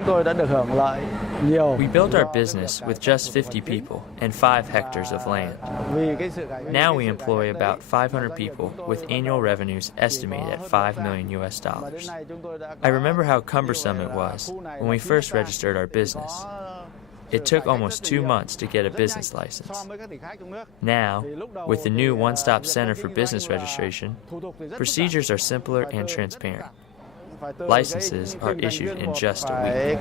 We built our business with just 50 people and 5 hectares of land. Now we employ about 500 people with annual revenues estimated at $5 million US. I remember how cumbersome it was when we first registered our business. It took almost 2 months to get a business license. Now, with the new one-stop center for business registration, procedures are simpler and transparent. Licenses are issued in just a week.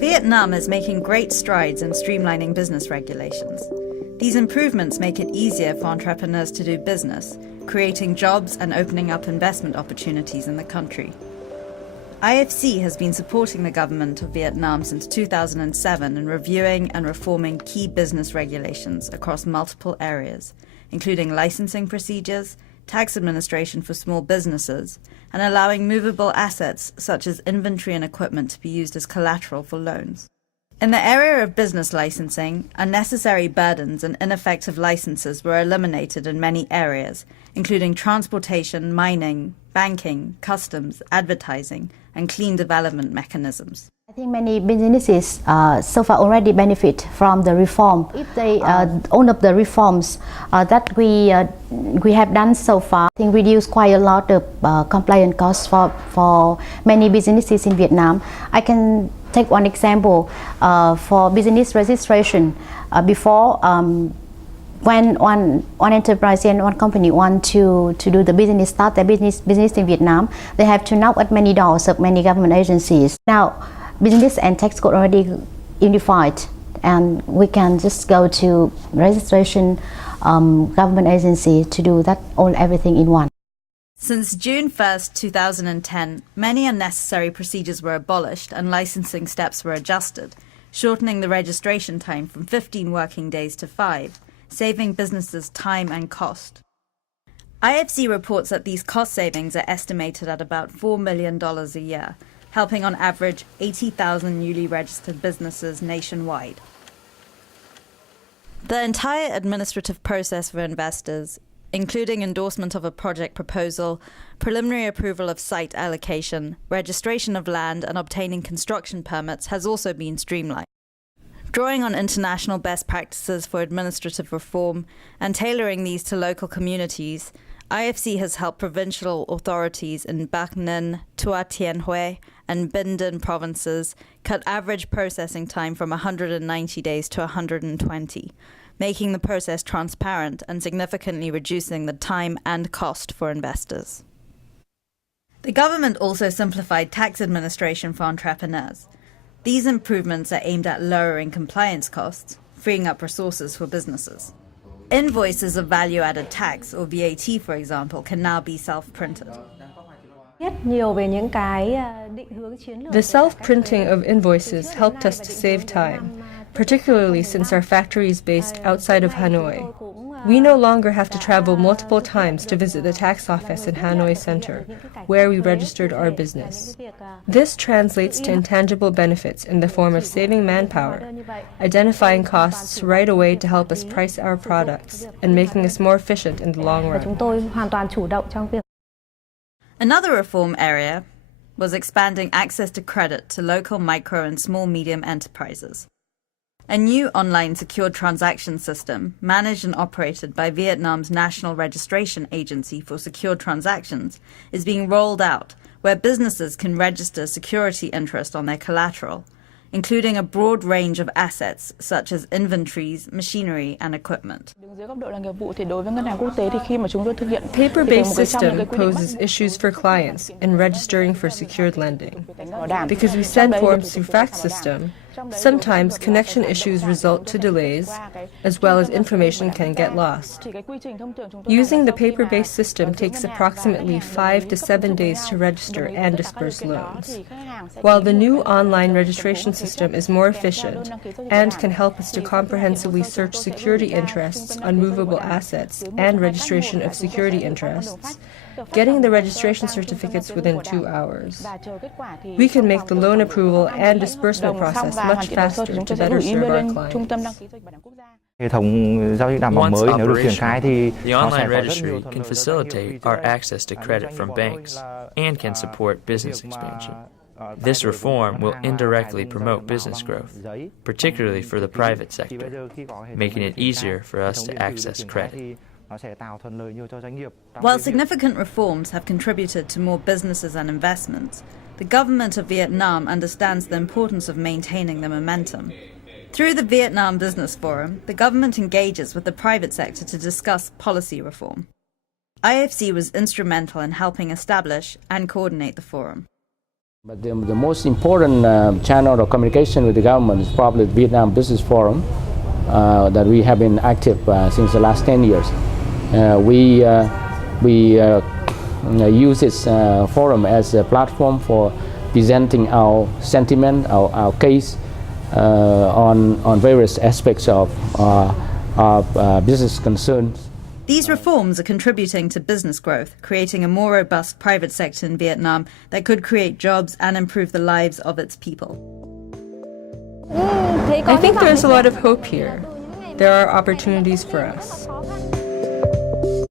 Vietnam is making great strides in streamlining business regulations. These improvements make it easier for entrepreneurs to do business, creating jobs and opening up investment opportunities in the country. IFC has been supporting the government of Vietnam since 2007 in reviewing and reforming key business regulations across multiple areas, including licensing procedures, tax administration for small businesses, and allowing movable assets such as inventory and equipment to be used as collateral for loans. In the area of business licensing, unnecessary burdens and ineffective licenses were eliminated in many areas, including transportation, mining, banking, customs, advertising, and clean development mechanisms. I think many businesses so far already benefit from the reform. If they all of the reforms that we have done so far, I think reduce quite a lot of compliance costs for many businesses in Vietnam. I can take one example for business registration. Before, when one enterprise and one company want to do the business, start their business in Vietnam, they have to knock at many doors of many government agencies. Now, business and tax code already unified, and we can just go to registration government agency to do that everything in one. Since June 1st, 2010, many unnecessary procedures were abolished and licensing steps were adjusted, shortening the registration time from 15 working days to 5, saving businesses time and cost. IFC reports that these cost savings are estimated at about $4 million a year, helping on average 80,000 newly registered businesses nationwide. The entire administrative process for investors, including endorsement of a project proposal, preliminary approval of site allocation, registration of land, and obtaining construction permits, has also been streamlined. Drawing on international best practices for administrative reform and tailoring these to local communities, IFC has helped provincial authorities in Bac Ninh, Tua Tien Huay, and Binh Dinh provinces cut average processing time from 190 days to 120, making the process transparent and significantly reducing the time and cost for investors. The government also simplified tax administration for entrepreneurs. These improvements are aimed at lowering compliance costs, freeing up resources for businesses. Invoices of value-added tax, or VAT, for example, can now be self-printed. The self-printing of invoices helped us to save time, particularly since our factory is based outside of Hanoi. We no longer have to travel multiple times to visit the tax office in Hanoi Center, where we registered our business. This translates to intangible benefits in the form of saving manpower, identifying costs right away to help us price our products, and making us more efficient in the long run. Another reform area was expanding access to credit to local micro and small-medium enterprises. A new online secured transaction system, managed and operated by Vietnam's National Registration Agency for Secured Transactions, is being rolled out, where businesses can register security interest on their collateral, including a broad range of assets such as inventories, machinery, and equipment. Paper-based system poses issues for clients in registering for secured lending. Because we send forms through fax system, sometimes connection issues result to delays, as well as information can get lost. Using the paper-based system takes approximately 5 to 7 days to register and disperse loans, while the new online registration system is more efficient and can help us to comprehensively search security interests on movable assets and registration of security interests, getting the registration certificates within 2 hours. We can make the loan approval and disbursement process much faster to better serve our clients. Hệ thống giao dịch đảm bảo Once mới nếu được triển khai thì the nó online sẽ có rất registry nhiều can facilitate our access to credit from banks and can support business expansion. This reform will indirectly promote business growth, particularly for the private sector, making it easier for us to access credit. While significant reforms have contributed to more businesses and investments, the government of Vietnam understands the importance of maintaining the momentum. Through the Vietnam Business Forum, the government engages with the private sector to discuss policy reform. IFC was instrumental in helping establish and coordinate the forum. But the most important channel of communication with the government is probably the Vietnam Business Forum that we have been active since the last 10 years. We use this forum as a platform for presenting our sentiment, our case on various aspects of business concerns. These reforms are contributing to business growth, creating a more robust private sector in Vietnam that could create jobs and improve the lives of its people. I think there's a lot of hope here. There are opportunities for us.